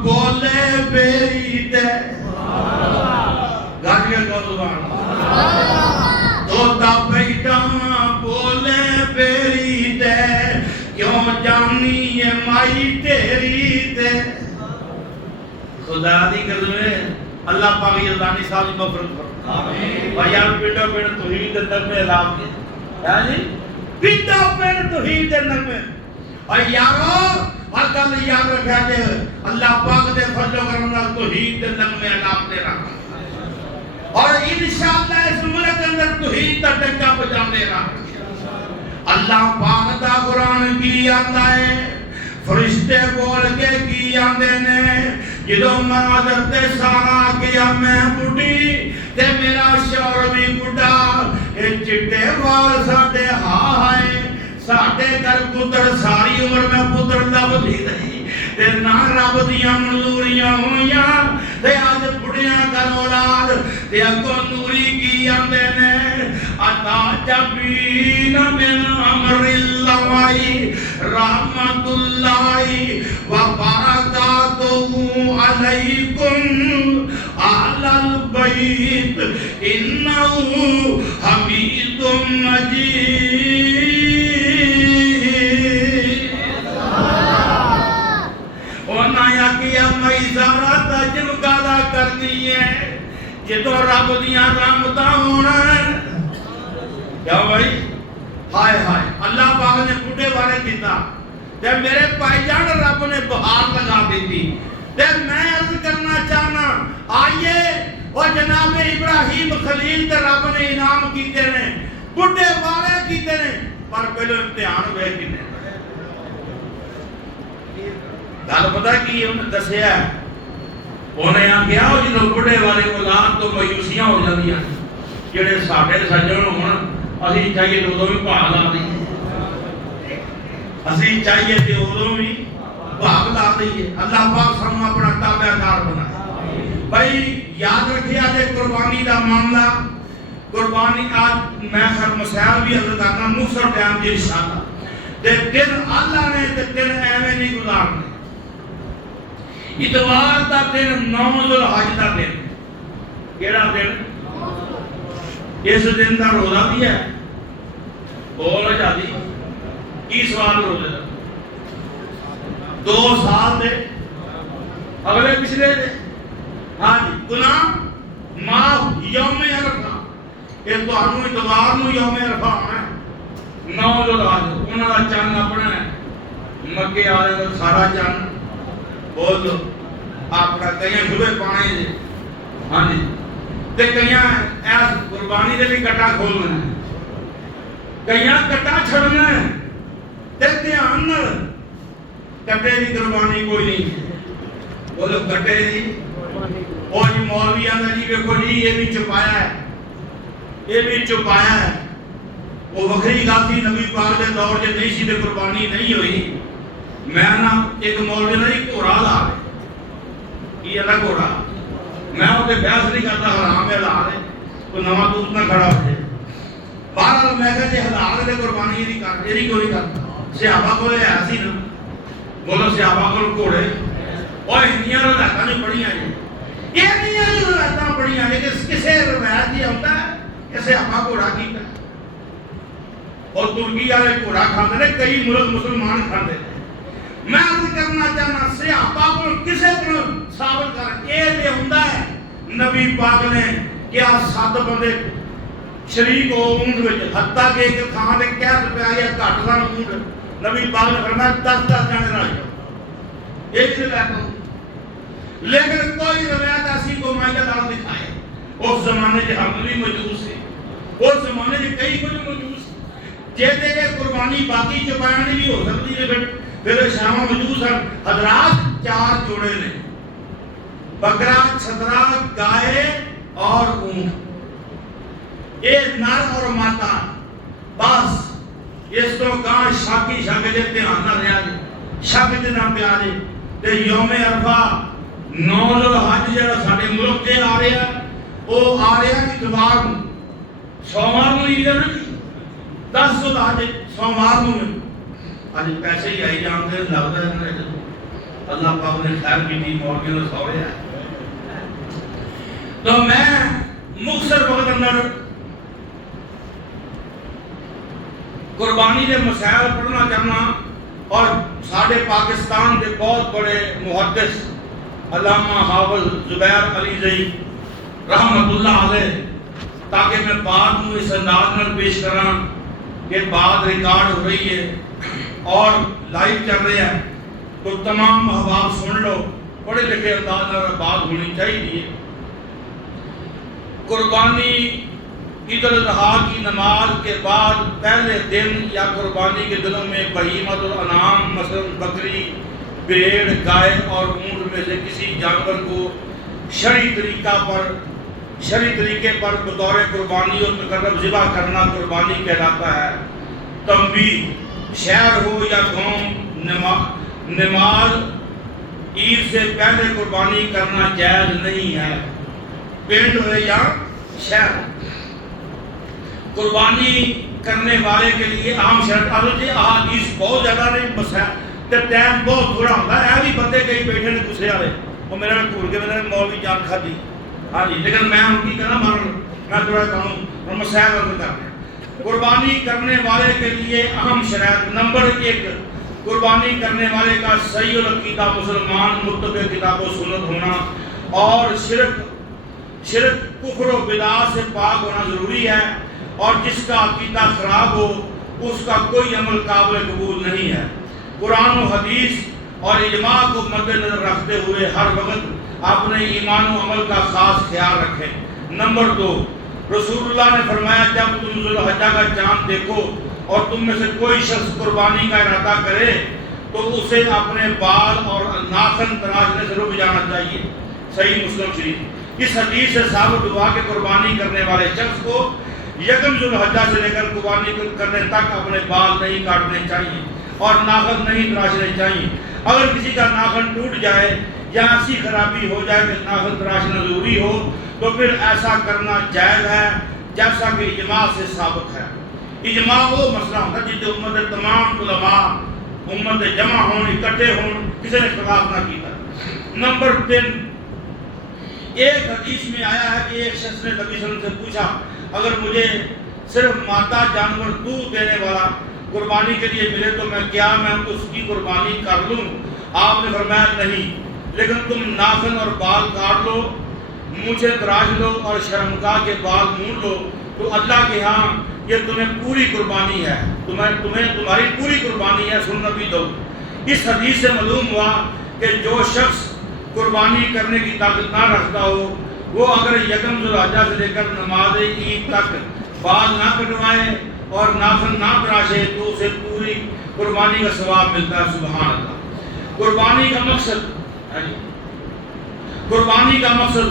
بولے بیری دے گاڑیاں کو زبان توتا بیٹھا بولے بیری دے کیوں جانی یہ مائی تیری دے خدا دی قدمے اللہ پاک یزدانی صاحب مغفرت کر بھائیان پیٹا پیڑ توحید اندر میں اعلان کیا ہے جی پیٹا پیڑ توحید اندر میں اور یارو ہر کل یاد رکھا کہ اللہ پاک دے فضل و کرم نال توحید اندر میں اعلان دے رہا اور انشاءاللہ اس ملک اندر توحید کا ڈنکا بجانے رہا اللہ پاک دا قرآن کی آتا ہے فرشتے بول کے کی آندے نے جدو مناظر تے سارا کیا میں بڑی تے میرا شور بھی بڑا اے چٹے وال ساڑے ہائے ساڑے کر پتر ساری عمر میں پتر لب دی نہیں تے نہ رب دیاں منظوریاں ہویاں تے آج بڑیاں کر اولاد تے اگو نوری کی آندے نے عطا جبین من امر اللہ رحمت اللہ و برکاتہ علیکم آل البیت انہ حمید مجید. انہاں کیا میں زارت جن گالا کرنی ہے جدو رب دیاں رحمتاں ہونا ہے. کیا بھائی ہائے ہائے اللہ پاک نے بڈھے بارے کیتا تے میرے بھائی جان رب نے بہار لگا دیتی. تے میں عرض کرنا چاہنا آئیے وہ جناب ابراہیم خلیل تے رب نے انعام کیتے نے بڈھے بارے کیتے نے پر پہلو امتحان ہوئے کیتے گل پتہ کی انہیں دسیا انہیں آگیا وہ جنہوں بڑھے والے اولاد تو مایوسیاں ہو جاندیاں جڑے ساڈے سجن ہون اسی چاہیے تو ادوں بھی بھاگ لا دئیے اسی چاہیے تے ادوں بھی بھاگ لا دئیے. اللہ پاک سانوں اپنا تابع دار بنائے. بھائی یاد رکھے آج قربانی دا معاملہ قربانی آج میں خیر مسائل بھی حضرت کرنا مختصر ٹائم دی انشاءاللہ تے دن اللہ نے تے دن ایویں نہیں گزارنے. اتوار دا دن 9 ذوالحج دا دن کیڑا دن اس دن دا روزہ بھی ہے بول جاتی کی سوال روزے دا 2 سال دے اگلے پچھلے دے ہاں جی گناہ معاف یوم عرفہ یہ تو انو اتوار نو یوم عرفہ ہے 9 ذوالحج انہاں دا چند اپنا ہے مکے والے دا سارا چند بول دو اپنا کئیاں شبے پانے جی ہاں جی تے کئیاں ایس قربانی دے بھی کٹا کھولنا ہے کئیاں کٹا چھڑنا ہے تے دھیان نال کٹے دی قربانی کوئی نہیں بولو کٹے دی او جی مولوی آندا جی ویکھو جی یہ بھی چھپایا ہے یہ بھی چھپایا ہے وہ وکھری گل سی نبی پاک دے دور چ نہیں سی تے قربانی نہیں ہوئی. میں نا ایک مولوی نے ایک گھوڑا لا دے یہ الگ گھوڑا میں اسے بحث نہیں کرتا حرام ہے لا دے کوئی نواں دوست نہ کھڑا ہو جائے. بہرحال میں کہا جی حلال ہے قربانی یہ نہیں کر یہ نہیں کوئی کرتا. صحابہ کو ہے سی نا بولو صحابہ کو گھوڑے اور انیاں روایتاں نہیں پڑھیاں جی یہ نہیں روایتاں پڑھیاں کہ کسے روایت ہی ہوتا ہے کہ صحابہ گھوڑا کیتا اور ترکی والے گھوڑا کھاندے نے کئی ملک مسلمان کھاندے نے. میں عرض کرنا چاہنا صحابہ کو کسے کو ثابت کر یہ بھی ہوندا ہے نبی پاک نے کیا 7 بندے شریک ہو اونٹ وچ حتیٰ کہ ایک تھاں تے قید پہ آیا گھٹ سن اونٹ نبی پاک نے فرمایا 10 جنے رہ جاؤ یہ بھی روایت لیکن کوئی روایت ایسی کو مائدہ دار دکھائے اس زمانے سے ہم بھی موجود سے اس زمانے سے کئی کچھ موجود سے جیسے کہ قربانی باقی چپانے بھی ہو سکتی ہے پھر شامہ موجود سن حضرات 4 جوڑے نے بکرا چھترا گائے اور اونٹ یہ نر اور ماتا بس اس تو گاں شاکی شاکی دے دھیان نہ رہا جی شک دے نہ پیا جی تے یوم عرفہ 9 ذوالحج جڑا ساڈے ملک تے آ رہا وہ آ رہا اتوار نوں سوموار نوں عید ہے نا جی 10 ذوالحج سوموار نوں آج پیسے ہی آئی جانتے ہیں لگتا ہے اللہ پاک نے خیر کی دی مولوی نے سوڑے ہے. تو میں مختصر وقت اندر قربانی کے مسائل پڑھنا چاہنا اور ساڈے پاکستان کے بہت بڑے محدث علامہ حافظ زبیر علی زئی رحمت اللہ علیہ تاکہ میں بات میں اس انداز میں پیش کراں کہ بات ریکارڈ ہو رہی ہے اور لائیو چل رہے ہیں تو تمام احباب سن لو بڑے لکھے انداز میں بات ہونی چاہیے. قربانی عید الاضحیٰ کی نماز کے بعد پہلے دن یا قربانی کے دنوں میں بہیمۃ الانعام مثلا بکری بھیڑ گائے اور اونٹ میں سے کسی جانور کو شرعی طریقے پر بطور قربانی اور مقرب ذبح کرنا قربانی کہلاتا ہے. تنبیہ شہر ہو یا گاؤں نماز عید سے پہلے قربانی کرنا جائز نہیں ہے پنڈ ہو یا شہر. قربانی کرنے والے کے لیے عام شرط احادیث بہت زیادہ نہیں مسائل تے ٹائم بہت تھوڑا ہوتا ہے. یہ بھی بندے کئی بیٹھے نے گسے والے وہ میرے میں بھول کے میں نے مولوی جان کھا دی. ہاں جی لیکن میں ان کی کہنا میں تھوڑا کہوں اور مسائل عرض کر رہے ہیں. قربانی کرنے والے کے لیے اہم شرائط. نمبر 1 قربانی کرنے والے کا صحیح العقیدہ مسلمان متبع کتاب و سنت ہونا اور شرک کفر و بدعات سے پاک ہونا ضروری ہے. اور جس کا عقیدہ خراب ہو اس کا کوئی عمل قابل قبول نہیں ہے. قرآن و حدیث اور اجماع کو مد نظر رکھتے ہوئے ہر وقت اپنے ایمان و عمل کا خاص خیال رکھیں. نمبر 2 رسول اللہ نے فرمایا جب تم ذوالحجہ کا چاند دیکھو اور تم میں سے کوئی شخص قربانی کا ارادہ کرے تو اسے اپنے بال اور ناخن تراشنے سے رک جانا چاہیے. صحیح مسلم شریف. اس حدیث سے ثابت ہوا کہ قربانی کرنے والے شخص کو یکم ذوالحجہ سے لے کر قربانی کرنے تک اپنے بال نہیں کاٹنے چاہیے اور ناخن نہیں تراشنے چاہیے. اگر کسی کا ناخن ٹوٹ جائے یا ایسی خرابی ہو جائے کہ ناخن تراشنا ضروری ہو تو پھر ایسا کرنا جائز ہے جیسا کہ اجماع سے ثابت ہے. اجماع وہ مسئلہ ہوتا ہے جس امت تمام علماء امت جمع ہون اکٹھے ہون کسی نے اختلاف نہ کیا. نمبر 3 ایک حدیث میں آیا ہے کہ ایک شخص نے نبی صلی اللہ علیہ وسلم سے پوچھا اگر مجھے صرف مادہ جانور دودھ دینے والا قربانی کے لیے ملے تو میں اس کی قربانی کر لوں. آپ نے فرمایا نہیں لیکن تم ناخن اور بال کاٹ لو مجھے تراش لو اور شرمگاہ کے بال مونڈ لو تو اللہ کے ہاں یہ تمہیں پوری قربانی ہے. تمہاری پوری قربانی ہے. سننا بھی دو. اس حدیث سے معلوم ہوا کہ جو شخص قربانی کرنے کی طاقت نہ رکھتا ہو وہ اگر یکم ذوالحجہ سے لے کر نماز عید تک بال نہ کٹوائے اور ناخن نہ تراشے تو اسے پوری قربانی کا ثواب ملتا ہے. سبحان اللہ. قربانی کا مقصد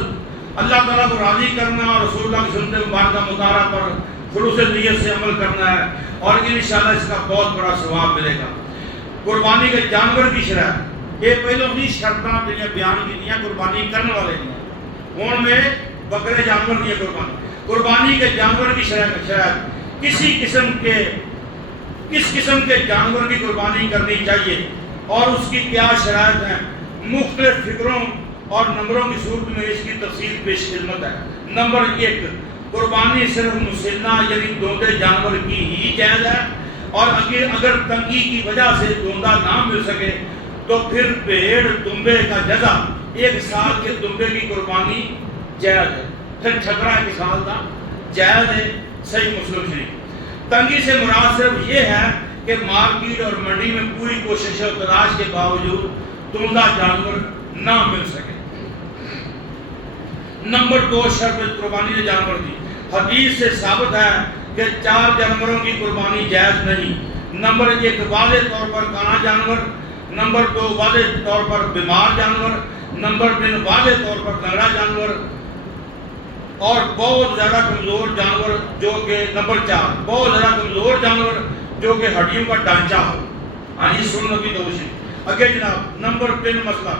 اللہ تعالیٰ کو راضی کرنا اور رسول اللہ کی سنت مبارکہ مطالعہ پر خلوص نیت سے عمل کرنا ہے اور انشاءاللہ اس کا بہت بڑا ثواب ملے گا. قربانی کے جانور کی شرح یہ پہلوں ہی شرطاں بیان کی دیا قربانی کرنے والے ہیں. ان میں بکرے جانور کی قربانی کے جانور کی شرح کس قسم کے جانور کی قربانی کرنی چاہیے اور اس کی کیا شرائط ہیں. مختلف فکروں اور نمبروں کی صورت میں اس کی تفصیل پیش خدمت ہے. نمبر 1 قربانی صرف مسنہ یعنی دوندے جانور کی ہی جائز ہے اور اگر تنگی کی وجہ سے دوندہ نہ مل سکے تو پھر بھیڑ دمبے کا جزا 1 سال کے دمبے کی قربانی جائز ہے. پھر چھکرا 1 سال کا جائز ہے. صحیح مسلم شریف. تنگی سے مراد صرف یہ ہے کہ مارکیٹ اور منڈی میں پوری کوشش اور تلاش کے باوجود دوندہ جانور نہ مل سکے. نمبر 2 شرط قربانی کے جانور کی حدیث سے ثابت ہے کہ 4 جانوروں کی قربانی جائز نہیں. نمبر 1 واضح طور پر کانا جانور. نمبر 2 واضح طور پر بیمار جانور. نمبر 3 واضح طور پر لنگڑا جانور اور بہت زیادہ کمزور جانور جو کہ نمبر 4 بہت زیادہ کمزور جانور جو کہ ہڈیوں کا ڈھانچہ ہو. ہاں جی سن نبی دوشی. اگے جناب نمبر 3 مسئلہ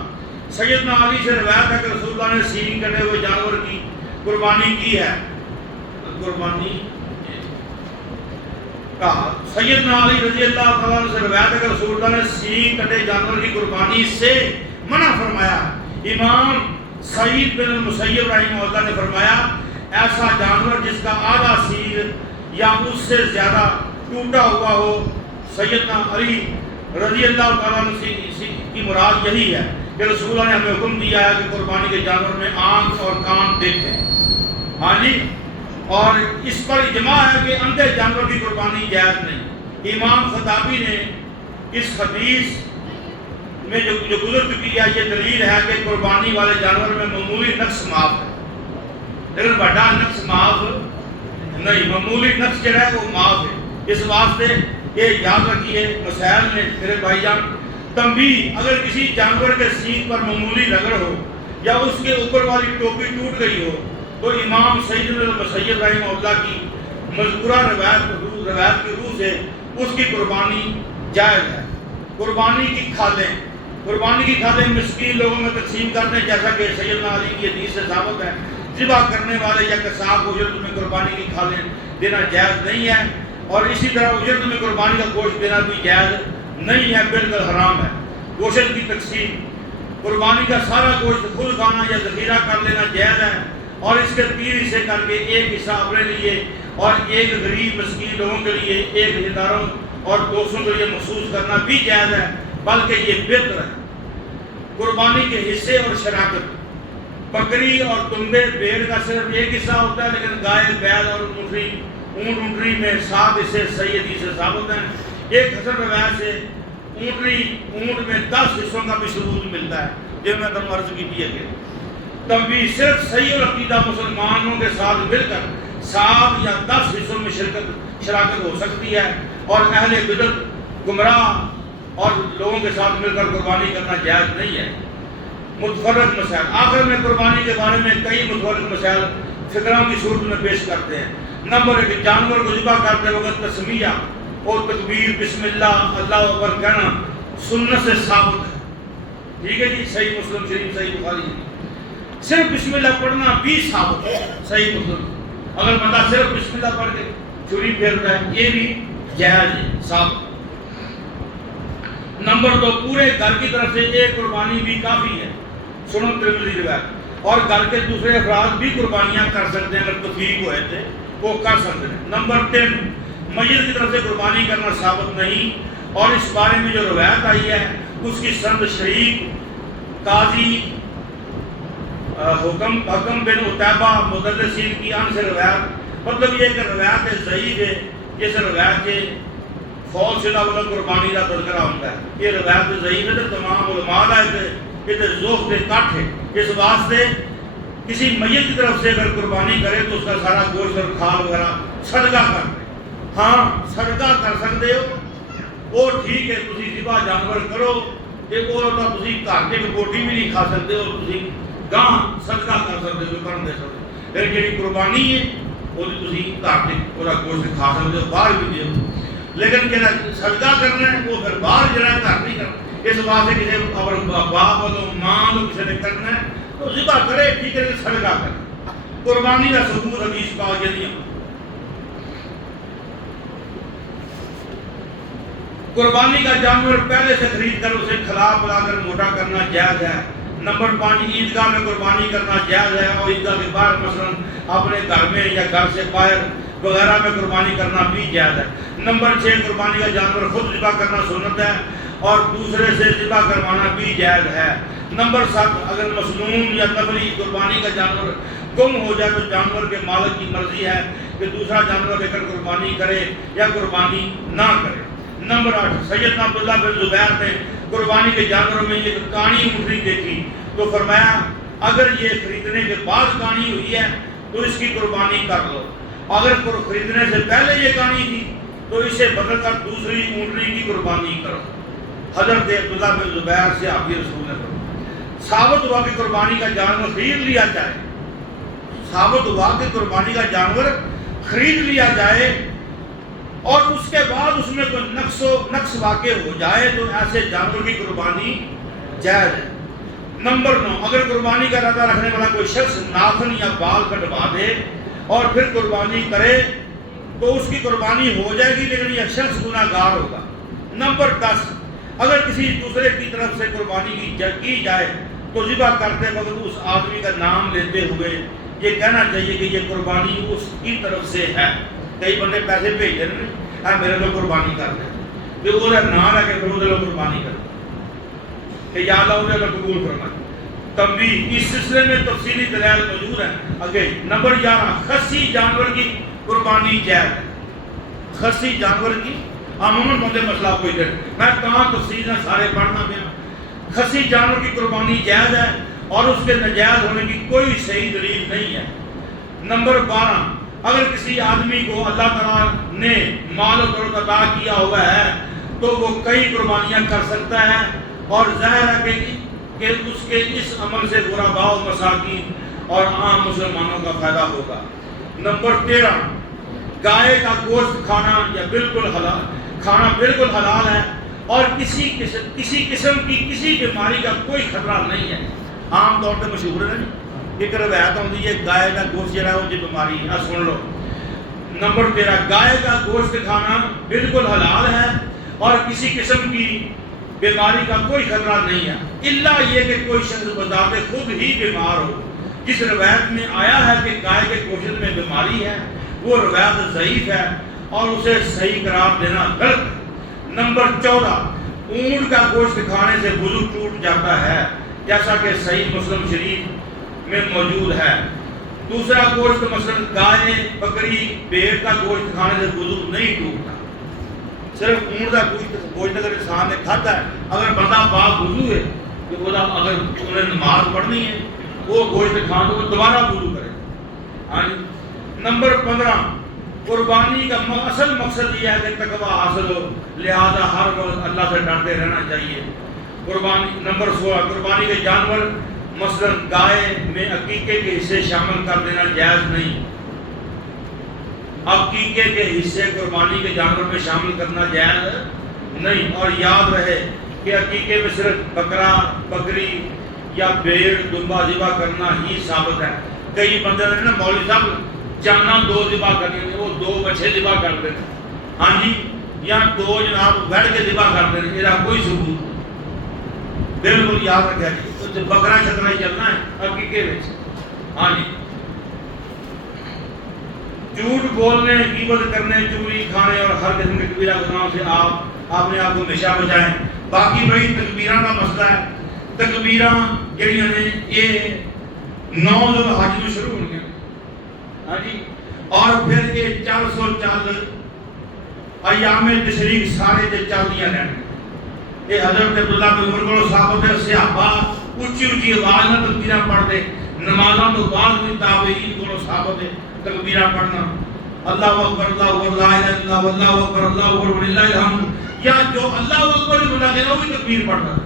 سیدنا علی سے روایت ہے کہ رسول اللہ نے سینگ کٹے ہوئے جانور کی قربانی کی ہے. قربانی کہا سیدنا علی رضی اللہ تعالیٰ عنہ سے روایت ہے کہ رسول اللہ نے سینگ کٹے جانور کی قربانی سے منع فرمایا. امام سعید بن المسیب رحمہ اللہ نے فرمایا ایسا جانور جس کا آدھا سینگ یا اس سے زیادہ ٹوٹا ہوا ہو. سیدنا علی رضی اللہ تعالیٰ عنہ کی مراد یہی ہے کہ رسول اللہ نے ہمیں حکم دیا ہے کہ قربانی کے جانور میں آنکھ اور کان دیکھیں. ہاں جی اور اس پر اجماع ہے کہ اندھے جانور کی قربانی جائز نہیں. امام خطابی نے اس حدیث میں جو گزر چکی ہے یہ دلیل ہے کہ قربانی والے جانور میں معمولی نقص معاف ہے لیکن بڑا نقص معاف نہیں. معمولی نقص جو ہے وہ معاف ہے. اس واسطے یہ یاد رکھیے مسائل نے میرے بھائی جان تنبیہ اگر کسی جانور کے سینگ پر معمولی رگڑ ہو یا اس کے اوپر والی ٹوپی ٹوٹ گئی ہو تو امام سعید بن المسیب رحمہ اللہ کی مذکورہ روایت کی روح سے اس کی قربانی جائز ہے. قربانی کی کھالیں مسکین لوگوں میں تقسیم کرتے ہیں جیسا کہ سیدنا علی کی حدیث سے ثابت ہے. ذبح کرنے والے یا قصاب کو اجرت میں قربانی کی کھالیں دینا جائز نہیں ہے اور اسی طرح اجرت میں قربانی کا گوشت دینا بھی جائز نہیں ہے، بالکل حرام ہے. گوشت کی تقسیم قربانی کا سارا گوشت خود کھانا یا ذخیرہ کر لینا جائز ہے، اور اس کے 3 حصے کر کے ایک حصہ اپنے لیے اور ایک غریب مسکین لوگوں کے لیے، ایک رشتہ داروں اور دوستوں کے لیے مخصوص کرنا بھی جائز ہے، بلکہ یہ بہتر ہے۔ قربانی کے حصے اور شراکت، بکری اور دمبے بھیڑ کا صرف ایک حصہ ہوتا ہے، لیکن گائے بیل اور اونٹنی میں 7 حصے صحیح حدیث سے ثابت ہیں۔ ایک حسن روایت سے اونٹ میں 10 حصوں کا بھی ثبوت ملتا ہے، جن میں تم عرض کی ہے کہ تب بھی صرف صحیح العقیدہ مسلمانوں کے ساتھ مل کر 7 یا 10 حصوں میں شراکت ہو سکتی ہے، اور اہل بدعت گمراہ اور لوگوں کے ساتھ مل کر قربانی کرنا جائز نہیں ہے۔ متفرق مسائل، آخر میں قربانی کے بارے میں کئی متفرق مسائل فقراؤں کی صورت میں پیش کرتے ہیں۔ نمبر 1، جانور کو ذبح کرتے وقت تسمیہ اور تکبیر بسم اللہ اللہ اکبر کہنا سنت سے ثابت ہے، ٹھیک ہے جی، صحیح مسلم شریف، صحیح بخاری۔ صرف بسم اللہ پڑھنا بھی ثابت ہے، صحیح مسلم۔ اگر بندہ صرف بسم اللہ پڑھ کے چھری پھیرتا ہے، یہ بھی جائز ہے، ثابت۔ نمبر 2، پورے گھر کی طرف سے ایک قربانی بھی کافی ہے، سنن ترمذی روایت، اور گھر کے دوسرے افراد بھی قربانیاں کر سکتے ہیں، اگر توفیق ہوئے تھے وہ کر سکتے ہیں۔ نمبر 3، میت کی طرف سے قربانی کرنا ثابت نہیں، اور اس بارے میں جو روایت آئی ہے اس کی سند شریک قاضی حکم بن عتیبہ مدلسین کی ان سے روایت، مطلب یہ کہ روایت ضعیف ہے، جس روایت کے فوج شدہ والا قربانی کا تذکرہ ہوتا ہے، یہ روایت ضعیف ہے، تو تمام علماء ہے کہ ذوق کے کٹ ہے، اس واسطے کسی میت کی طرف سے اگر قربانی کرے تو اس کا سارا گوشت اور کھال وغیرہ صدقہ کر دے۔ ہاں صدقہ کر سکتے ہو، وہ ٹھیک ہے، تسی ذبح جانور کرو، ایک اور ہوتا تسی گھر کے بوٹی بھی نہیں کھا سکتے ہو، تسی گاں صدقہ کر سکتے ہو، کرن دے سکتے ہو، لیکن جی قربانی ہے وہ تسی گھر کے پورا گوشت کھا سکتے ہو، باہر بھی دے ہو، لیکن کہ صدقہ کرنا ہے وہ پھر باہر جڑا ہے گھر نہیں کرنا۔ اس واسطے کسی اگر باپ ہو ماں ہو کسی نے کرنا ہے تو ذبح کرے، ٹھیک ہے، صدقہ کرے۔ قربانی کا ثبوت حدیث پاک یہ نہیں۔ قربانی کا جانور پہلے سے خرید کر اسے کھلا پلا کر موٹا کرنا جائز ہے۔ نمبر 5، عیدگاہ میں قربانی کرنا جائز ہے، اور عیدگاہ کے باہر مثلا اپنے گھر میں یا گھر سے باہر وغیرہ میں قربانی کرنا بھی جائز ہے۔ نمبر 6، قربانی کا جانور خود ذبح کرنا سنت ہے، اور دوسرے سے ذبح کروانا بھی جائز ہے۔ نمبر 7، اگر مصنون یا نفلی قربانی کا جانور گم ہو جائے تو جانور کے مالک کی مرضی ہے کہ دوسرا جانور لے کر قربانی کرے یا قربانی نہ کرے۔ نمبر 8، سیدنا عبداللہ بن زبیر نے قربانی کے جانوروں میں ایک کانی اونٹنی دیکھی تو فرمایا اگر یہ خریدنے کے بعد کانی ہوئی ہے تو اس کی قربانی کر لو، اگر خریدنے سے پہلے یہ کانی تھی تو اسے بدل کر دوسری اونٹنی کی قربانی کرو۔ حضرت عبداللہ بن زبیر سے آپ رسول نے ثابت ہوا کہ قربانی کا جانور خرید لیا جائے، ثابت ہوا کہ قربانی کا جانور خرید لیا جائے اور اس کے بعد اس میں کوئی نقص واقع ہو جائے تو ایسے جانور کی قربانی جائز ہے۔ نمبر 9، اگر قربانی کا ارادہ رکھنے والا کوئی شخص ناخن یا بال کٹوا دے اور پھر قربانی کرے تو اس کی قربانی ہو جائے گی، لیکن یہ شخص گناہ گار ہوگا۔ نمبر 10، اگر کسی دوسرے کی طرف سے قربانی کی جائے تو ذبح کرتے وقت اس آدمی کا نام لیتے ہوئے یہ کہنا چاہیے کہ یہ قربانی اس کی طرف سے ہے۔ کئی بندے پیسے بھیج دیں نا، میرے لوگ قربانی کر دیں، کہ وہ نام ہے کہ پھر وہ لوگ قربانی کر دیں کہ یا اللہ انہیں قبول فرمائے۔ تنبیہ، اس سلسلے میں تفصیلی دلائل موجود ہیں۔ آگے نمبر 11، خصی جانور کی قربانی جائز ہے۔ خصی جانور کی عموماً بندے مسئلہ کوئی دے، میں کہاں تفصیل نہ سارے پڑھنا پیا۔ خصی جانور کی قربانی جائز ہے اور اس کے ناجائز ہونے کی کوئی صحیح دلیل نہیں ہے۔ نمبر 12، اگر کسی آدمی کو اللہ تعالیٰ نے مال و دولت عطا کیا ہوا ہے تو وہ کئی قربانیاں کر سکتا ہے، اور ظاہر ہے کہ اس کے اس عمل سے غرباء و مساکین اور عام مسلمانوں کا فائدہ ہوگا۔ نمبر 13، گائے کا گوشت کھانا بالکل حلال ہے اور کسی قسم کی کسی بیماری کا کوئی خطرہ نہیں ہے۔ عام طور پہ مشہور ہے نا، ایک روایت ہوتی ہے گائے کا گوشت جو ہے وہ بیماری ہے، سن لو۔ نمبر 13، گائے کا گوشت کھانا بالکل حلال ہے اور کسی قسم کی بیماری کا کوئی خطرہ نہیں ہے، الا یہ کہ کوئی شخص بذات خود ہی بیمار ہو۔ جس روایت میں آیا ہے کہ گائے کے گوشت میں بیماری ہے، وہ روایت ضعیف ہے اور اسے صحیح قرار دینا غلط ہے۔ نمبر 14، اونٹ کا گوشت کھانے سے وضو ٹوٹ جاتا ہے، جیسا کہ صحیح مسلم شریف میں موجود ہے۔ دوسرا گوشت مثلا گائے، بکری، بھیڑ کا گوشت کھانے سے وضو نہیں ٹوٹتا۔ صرف اونٹ کا گوشت اگر انسان نے کھاتا ہے، اگر بندہ پاک وضو ہے تو وہ اگر انہیں نماز پڑھنی ہے وہ گوشت کھا تو وہ دوبارہ وضو کرے۔ ہاں جی۔ نمبر 15، قربانی کا اصل مقصد یہ ہے کہ تقوی حاصل ہو، لہذا ہر وقت اللہ سے ڈرتے رہنا چاہیے۔ قربانی نمبر 16، قربانی کے جانور مثلا گائے میں عقیقے کے حصے شامل کر دینا جائز نہیں۔ عقیقے کے حصے قربانی کے جانور میں شامل کرنا جائز نہیں، اور یاد رہے کہ عقیقے میں صرف بکرا، بکری یا بھیڑ، دمبا ذبح کرنا ہی ثابت ہے۔ کئی بندے نے نا مولوی صاحب جانا 2 ذبح کرنی، وہ 2 بچے ذبح کر دیں، ہاں جی، یا 2 جناب ویڑ کے ذبح کر دیں، یہ کوئی ثبوت نہیں۔ بالکل یاد رکھا جی، بکرا شکرا ہی چلنا ہے عقیقے میں، ہاں جی۔ جھوٹ بولنے، غیبت کرنے، چوری، کھانے اور ہر قسم کے کبیرہ گناہوں سے آپ اپنے آپ کو ہمیشہ بچائیں۔ باقی بھائی تکبیراں کا مسئلہ ہے، تکبیراں جڑیاں نے یہ 9 ذوالحج میں شروع ہونگی، ہاں جی، اور پھر یہ 404 ایام تشریق سارے تے چلدیاں رہن۔ یہ حضرت عبداللہ بن عمر کو صحابہ تے صحابہ اونچی اونچی آواز نال تکبیراں پڑھتے، نمازاں تو بعد بھی تابعین کو صحابہ تے تکبیراں پڑھنا، اللہ اکبر، اللہ اکبر، لا الہ الا اللہ، اللہ اکبر، اللہ اکبر وللہ الحمد، یا جو اللہ اکبر بولا گیا وہ بھی تکبیر پڑھتا۔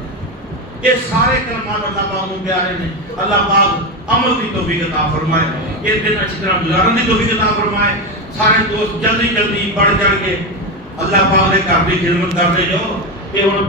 یہ سارے کلمات اللہ پاک کو پیارے نے، اللہ پاک عمل کی توفیق عطا فرمائے، یہ دن اچھی طرح گزارن کی توفیق عطا فرمائے۔ سارے دوست جلدی جلدی بڑھ چڑھ کے اللہ پاک نے گھر کی خدمت کرتے جاؤ۔ یہ ہن